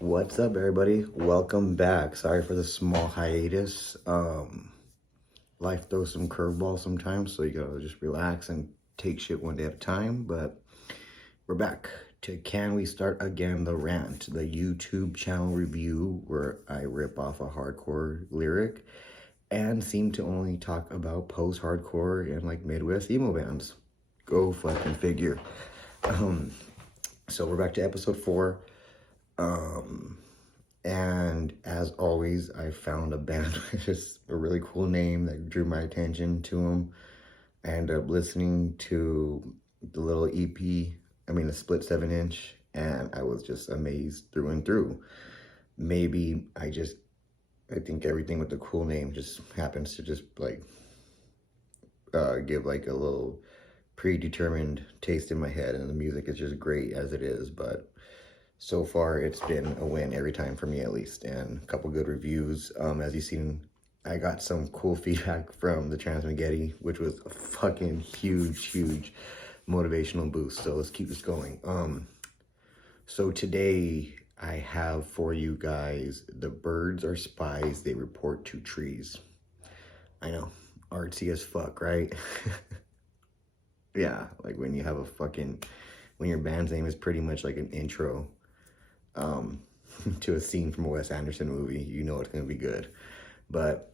What's up, everybody? Welcome back. Sorry for the small hiatus. Life throws some curveballs sometimes, so you gotta just relax and take shit one day at a time. But we're back to Can We Start Again, the rant, the YouTube channel review where I rip off a hardcore lyric and seem to only talk about post-hardcore and like Midwest emo bands. Go fucking figure. So we're back to episode 4. And as always, I found a band with just a really cool name that drew my attention to them. I ended up listening to the little EP, the split 7-inch, and I was just amazed through and through. Maybe I think everything with the cool name just happens to just give like a little predetermined taste in my head, and the music is just great as it is. But so far, it's been a win every time for me, at least, and a couple good reviews. As you've seen, I got some cool feedback from the Transmaghetti, which was a fucking huge motivational boost. So let's keep this going. So today I have for you guys, the birds are spies, they report to trees. I know, artsy as fuck, right? Yeah, like when you have when your band's name is pretty much like an intro to a scene from a Wes Anderson movie, you know it's gonna be good. But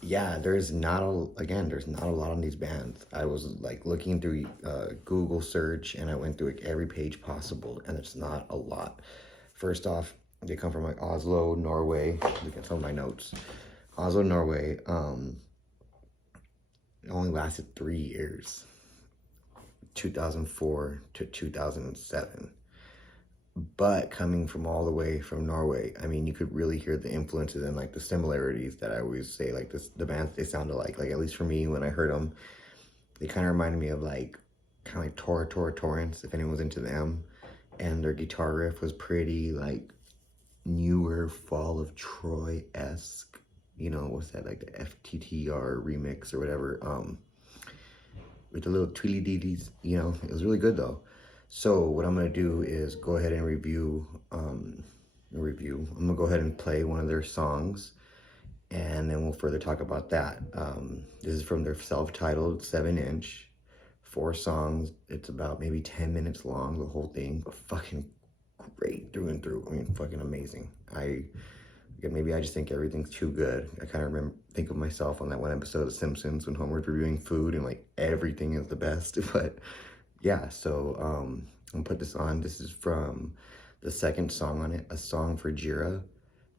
yeah, there's not a lot on these bands. I was like looking through Google search, and I went through like every page possible, and it's not a lot. First off, they come from like Oslo, Norway. Look at some of my notes. Oslo, Norway. It only lasted 3 years, 2004 to 2007. But coming from all the way from Norway, I mean, you could really hear the influences and like the similarities that I always say, like the bands, they sound alike. Like, at least for me, when I heard them, they kind of reminded me of like Torrance, if anyone's into them. And their guitar riff was pretty like newer Fall of Troy-esque. You know, what's that, like the FTTR remix or whatever, with the little tweely deelies, it was really good though. So what I'm going to do is go ahead and review. I'm going to go ahead and play one of their songs, and then we'll further talk about that. This is from their self-titled 7-inch, 4 songs. It's about maybe 10 minutes long, the whole thing, but fucking great through and through. I mean, fucking amazing. Maybe I just think everything's too good. I kind of think of myself on that one episode of The Simpsons when Homer's reviewing food and like everything is the best. But yeah, so I'm gonna put this on. This is from the second song on it, A Song for Jira,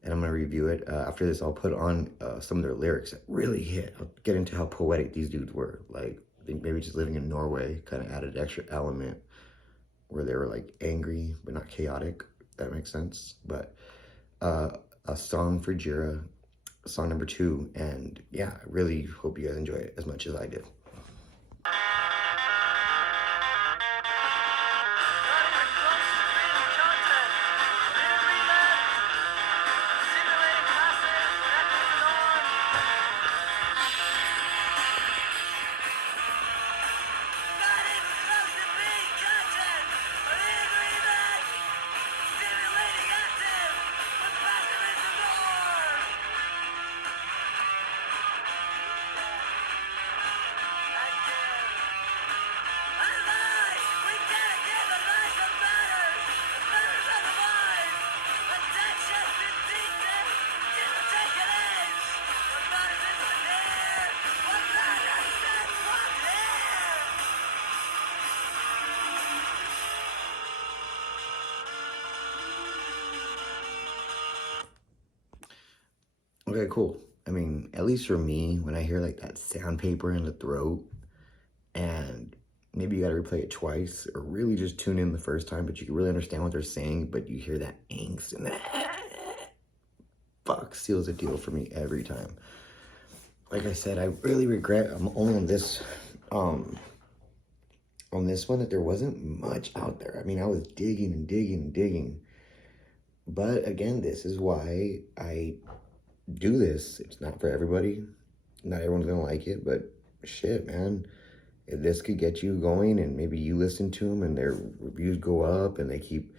and I'm gonna review it. After this, I'll put on some of their lyrics that really hit. I'll get into how poetic these dudes were. Like, I think maybe just living in Norway kind of added extra element where they were like angry but not chaotic. If that makes sense. But A Song for Jira, song number 2, and yeah, I really hope you guys enjoy it as much as I did. Okay, cool. I mean, at least for me, when I hear like that sandpaper in the throat, and maybe you gotta replay it twice or really just tune in the first time, but you can really understand what they're saying, but you hear that angst and that fuck seals the deal for me every time. Like I said, I really regret I'm only on this one that there wasn't much out there. I mean, I was digging and digging and digging. But again, this is why I do this. It's not for everybody. Not everyone's gonna like it, but shit, man. If this could get you going and maybe you listen to them and their reviews go up and they keep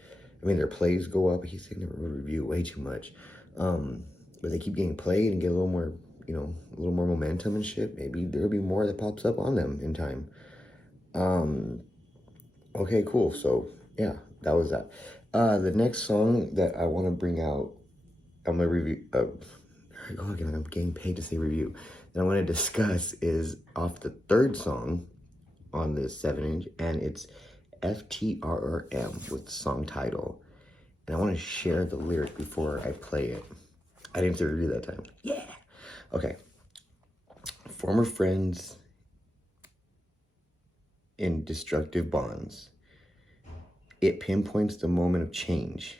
I mean, their plays go up. He's saying never wrote a review, way too much. But they keep getting played and get a little more, a little more momentum and shit. Maybe there'll be more that pops up on them in time. Okay, cool. So yeah, that was that. The next song that I want to bring out, I'm gonna review. Here I go again. I'm getting paid to say review. That I want to discuss is off the third song on the 7-inch, and it's FTRRM with the song title. And I want to share the lyric before I play it. I didn't say review that time. Yeah. Okay. Former friends in destructive bonds. It pinpoints the moment of change.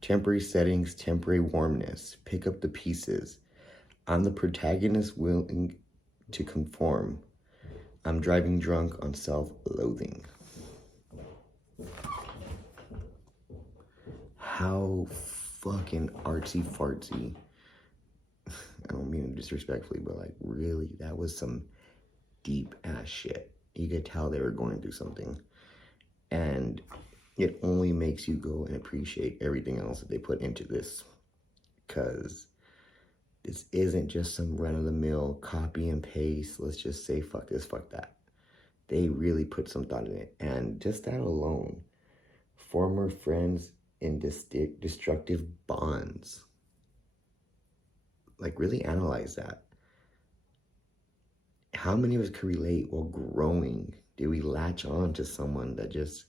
Temporary settings, temporary warmness. Pick up the pieces. I'm the protagonist willing to conform. I'm driving drunk on self-loathing. How fucking artsy-fartsy. I don't mean it disrespectfully, but like really, that was some deep-ass shit. You could tell they were going through something. And it only makes you go and appreciate everything else that they put into this. Because this isn't just some run-of-the-mill copy and paste. Let's just say fuck this, fuck that. They really put some thought in it. And just that alone, former friends in destructive bonds. Like, really analyze that. How many of us could relate while growing? Did we latch on to someone that just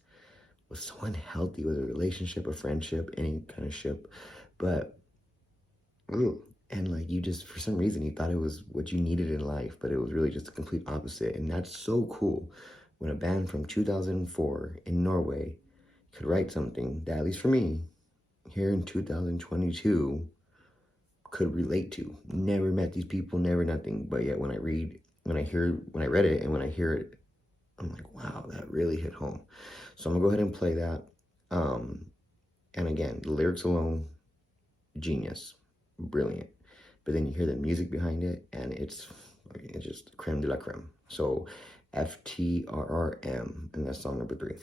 was so unhealthy, with a relationship, a friendship, any kind of ship? But, ooh, and like you just, for some reason, you thought it was what you needed in life, but it was really just the complete opposite. And that's so cool when a band from 2004 in Norway could write something that, at least for me, here in 2022, could relate to. Never met these people, never nothing. But yet when I read it and when I hear it, I'm like, wow, that really hit home. So I'm gonna go ahead and play that. And again, the lyrics alone, genius, brilliant. But then you hear the music behind it, and it's just creme de la creme. So FTRRM, and that's song number 3.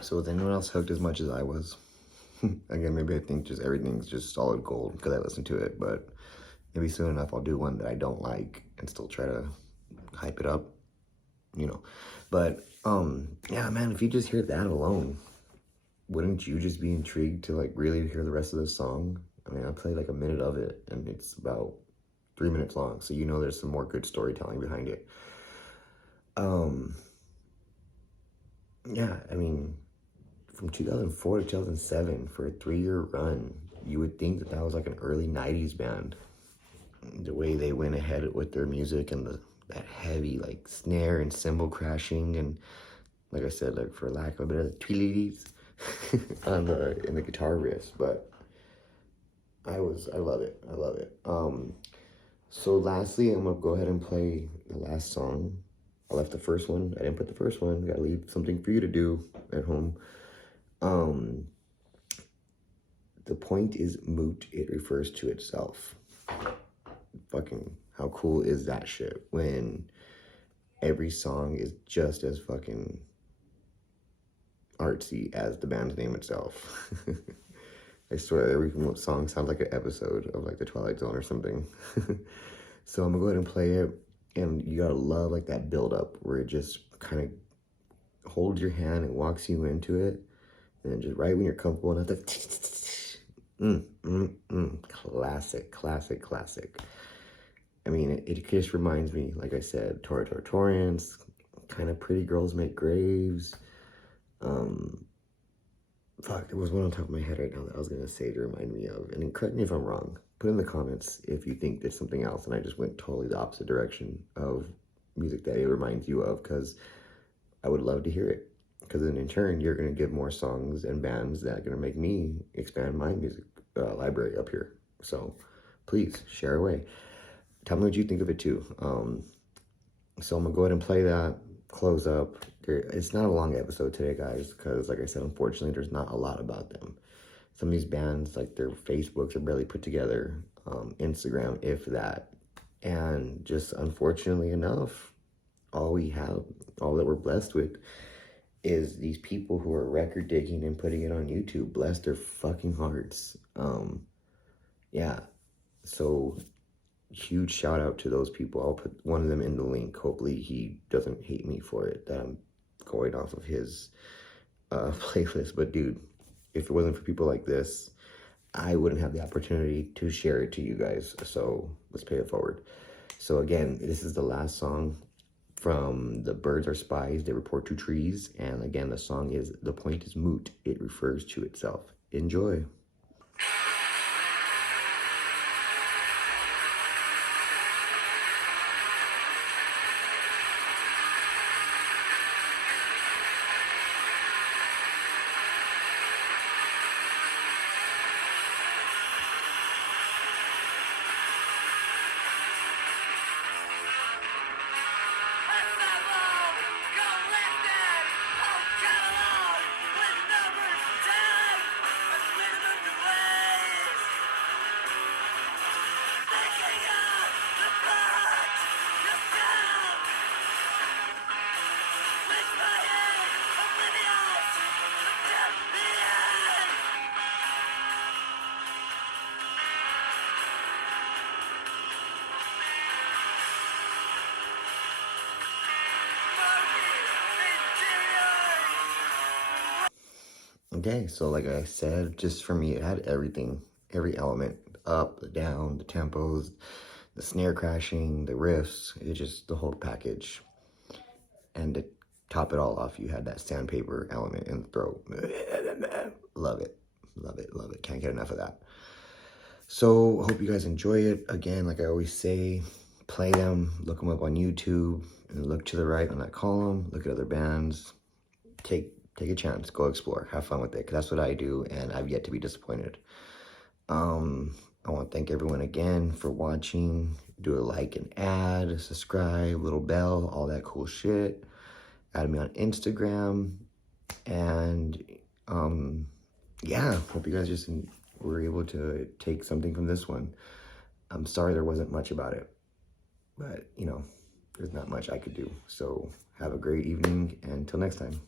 So was anyone else hooked as much as I was? Again, maybe I think just everything's just solid gold because I listened to it, but maybe soon enough I'll do one that I don't like and still try to hype it up, But yeah, man, if you just hear that alone, wouldn't you just be intrigued to like really hear the rest of the song? I mean, I played like a minute of it and it's about 3 minutes long, so there's some more good storytelling behind it. Yeah, I mean, from 2004 to 2007 for a 3-year run, you would think that was like an early 90s band. The way they went ahead with their music and that heavy like snare and cymbal crashing, and like I said, like for lack of a better, tweelies in the guitar riffs. But I love it. So lastly, I'm gonna go ahead and play the last song. I left the first one. I didn't put the first one. Gotta leave something for you to do at home. The point is moot. It refers to itself. Fucking, how cool is that shit when every song is just as fucking artsy as the band's name itself. I swear every song sounds like an episode of like The Twilight Zone or something. So I'm gonna go ahead and play it. And you gotta love like that build up where it just kind of holds your hand and walks you into it. And then just right when you're comfortable enough to classic, classic, classic. I mean, it just reminds me, like I said, Tora Torrance, kind of Pretty Girls Make Graves. Fuck, there was one on top of my head right now that I was gonna say to remind me of. And then correct me if I'm wrong. Put in the comments if you think there's something else and I just went totally the opposite direction of music that it reminds you of, because I would love to hear it. Because then in turn, you're gonna give more songs and bands that are gonna make me expand my music library up here. So please share away. Tell me what you think of it too. So I'm gonna go ahead and play that, close up. It's not a long episode today, guys, because like I said, unfortunately, there's not a lot about them. Some of these bands, like their Facebooks are barely put together, Instagram, if that. And just unfortunately enough, all that we're blessed with is these people who are record digging and putting it on YouTube. Bless their fucking hearts. Yeah. So huge shout out to those people. I'll put one of them in the link. Hopefully he doesn't hate me for it, that I'm going off of his playlist. But dude, if it wasn't for people like this, I wouldn't have the opportunity to share it to you guys. So let's pay it forward. So again, this is the last song from The Birds Are Spies, They Report to Trees. And again, the song is The Point Is Moot. It refers to itself. Enjoy. Okay, so like I said, just for me, it had everything, every element, up, the down, the tempos, the snare crashing, the riffs, it just the whole package. And to top it all off, you had that sandpaper element in the throat. Love it, love it, love it. Can't get enough of that. So hope you guys enjoy it. Again, like I always say, play them, look them up on YouTube, and look to the right on that column, look at other bands, take a chance, go explore, have fun with it, because that's what I do, and I've yet to be disappointed. I want to thank everyone again for watching. Do a like and add, subscribe, little bell, all that cool shit. Add me on Instagram, and yeah, hope you guys just were able to take something from this one. I'm sorry there wasn't much about it, but you know, there's not much I could do. So have a great evening, and until next time.